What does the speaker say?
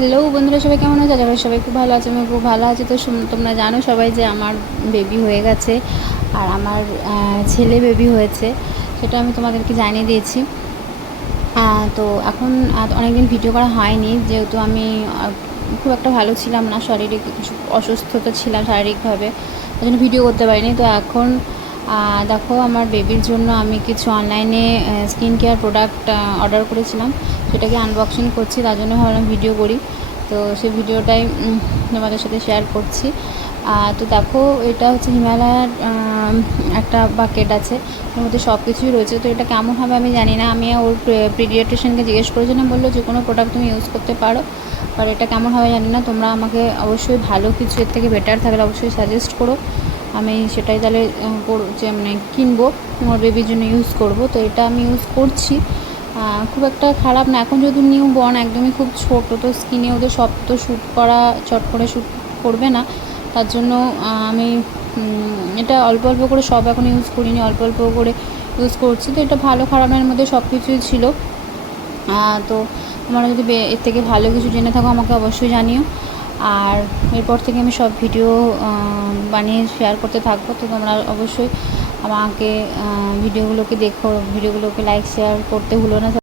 Hello বন্ধুরা, সবাই কেমন আছে? আশা করি সবাই খুব ভালো আছে। আমি খুব ভালো আছি। তো তোমরা জানো সবাই যে আমার বেবি হয়ে গেছে, আর আমার ছেলে বেবি হয়েছে, সেটা আমি তোমাদেরকে জানিয়ে দিয়েছি। তো এখন অনেক দিন ভিডিও করা হয়নি, যেহেতু আমি খুব একটা ভালো ছিলাম না, শারীরিক অসুস্থতা ছিলাম শারীরিকভাবে, তাই জন্য ভিডিও করতে পারিনি। তো এখন দেখো, আমার বেবির জন্য আমি কিছু অনলাইনে স্কিন কেয়ার প্রোডাক্ট অর্ডার করেছিলাম, সেটাকে আনবক্সিং করছি, তার জন্য ভাবলাম ভিডিও করি। তো সেই ভিডিওটাই তোমাদের সাথে শেয়ার করছি। তো দেখো, এটা হচ্ছে হিমালয়ার একটা বাকেট আছে, এর মধ্যে সব কিছুই রয়েছে। তো এটা কেমন হবে আমি জানি না, আমি ওর পিডিয়াট্রিশিয়ানকে জিজ্ঞেস করেছিলাম, বললো যে কোনো প্রোডাক্ট তুমি ইউজ করতে পারো, আর এটা কেমন হবে জানি না। তোমরা আমাকে অবশ্যই ভালো কিছু, এর থেকে বেটার থাকলে অবশ্যই সাজেস্ট করো, আমি সেটাই তাহলে যে মানে কিনবো, আমার বেবির জন্য ইউজ করব। তো এটা আমি ইউজ করছি, খুব একটা খারাপ না। এখন যেহেতু নিউ বর্ন, একদমই খুব ছোটো, তো স্কিনে ওদের সব তো শ্যুট করা চট করে শ্যুট করবে না, তার জন্য আমি এটা অল্প অল্প করে সব এখন ইউজ করিনি, অল্প অল্প করে ইউজ করছি। তো এটা ভালো খারাপের মধ্যে সব কিছুই ছিল। তো তোমরা যদি এর থেকে ভালো কিছু জেনে থাকো আমাকে অবশ্যই জানিও, আর এরপর থেকে আমি সব ভিডিও বানিয়ে শেয়ার করতে থাকবো। তো তোমরা অবশ্যই আমাকে ভিডিওগুলোকে দেখো, ভিডিওগুলোকে লাইক শেয়ার করতে ভুলো না।